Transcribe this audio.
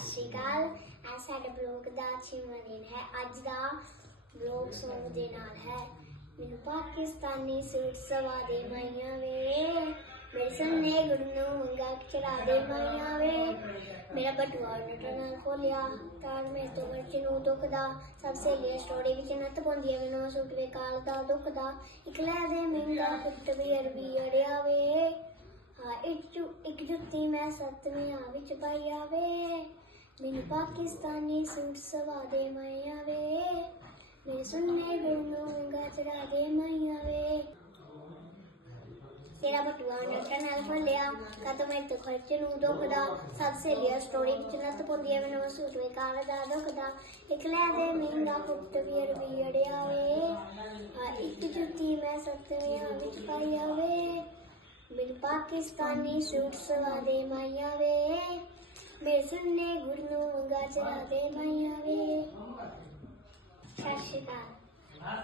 ਸ਼੍ਰੀ ਅਕਾਲ। ਅੱਜ ਸਾਡੇ ਬਲੌਗ ਦਾ 6ਵਾਂ ਦਿਨ ਹੈ। ਅੱਜ ਦਾ ਬਲੌਗ ਸੌਂਗ ਦੇ ਨਾਲ ਹੈ। ਮੈਨੂੰ ਪਾਕਿਸਤਾਨੀ ਸੂਟ ਸਵਾ ਦੇ ਮਾਈਆਂ ਵੇ, ਮੇਰੇ ਸੰਨੇ ਗੁਰਨੂ ਮੰਗਾ ਚੜਾ ਦੇ ਮਾਈਆਂ ਵੇ। ਮੇਰਾ ਬਟੂਆ ਨਟਰ ਨਾਲ ਖੋਲਿਆ ਤਾਰ ਮੇਰੇ ਤੋਂ ਵਰਚ ਨੂੰ ਦੁਖਦਾ। ਸਭ ਸਹੇਲੀਆਂ ਸਟੋਰੀ ਵਿੱਚ ਨੱਤ ਪਾਉਂਦੀਆਂ ਵੇ, ਨਵਾਂ ਸੂਟ ਵੇ ਕਾਲ ਦਾ ਦੁਖਦਾ। ਇੱਕ ਲੈ ਦੇ ਮਹਿੰਗਾ ਪੁੱਤ ਵੀ ਅਰਬੀ ਅੜਿਆ ਵੇ। ਇੱਕ ਜੁੱਤੀ ਮੈਂ 7ਵੀਂ ਵਿੱਚ ਪਾਈ ਆਵੇ। ਮੈਨੂੰ ਪਾਕਿਸਤਾਨੀ ਸੂਟ ਸਵਾ ਦੇ ਮਾਈਆਂ ਵੇ, ਮੇਰੇ ਸੁਣਨੇ ਗੁਰਨੂ ਮੰਗਾ ਚੜਾ ਦੇ ਮਾਈਆਂ ਵੇ। ਤੇਰਾ ਬਟੂਆ ਨੱਟਾਂ ਨਾਲ ਖੋਲਿਆ ਕਦ ਮੇਰੇ ਤੋਂ ਖਰਚ ਨੂੰ ਦੁਖਦਾ। ਸਭ ਸਹੇਲੀਆਂ ਸਟੋਰੀ ਵਿੱਚ ਨੱਤ ਪਾਉਂਦੀਆਂ ਵੇ, ਨਵਾਂ ਸੂਟ ਵੇ ਕਾਲ ਦਾ ਦੁਖਦਾ। ਇੱਕ ਲੈ ਦੇ ਮਹਿੰਗਾ ਪੁੱਤ ਵੀ ਅਰਬੀ ਅੜਿਆ ਵੇ। ਇੱਕ ਜੁੱਤੀ ਮੈਂ 7ਵੀਂ ਵਿੱਚ ਪਾਈ ਆਵੇ। ਮੈਨੂੰ ਪਾਕਿਸਤਾਨੀ ਸੂਟ ਸਵਾ ਦੇ ਮਾਈਆਂ ਵੇ, ਮੇਰੇ ਸੁਣਨੇ ਗੁਰਨੂ ਮੰਗਾ ਚੜਾ ਦੇ ਮਾਈਆਂ ਵੇ। ਸਤਿ ਸ਼੍ਰੀ ਅਕਾਲ।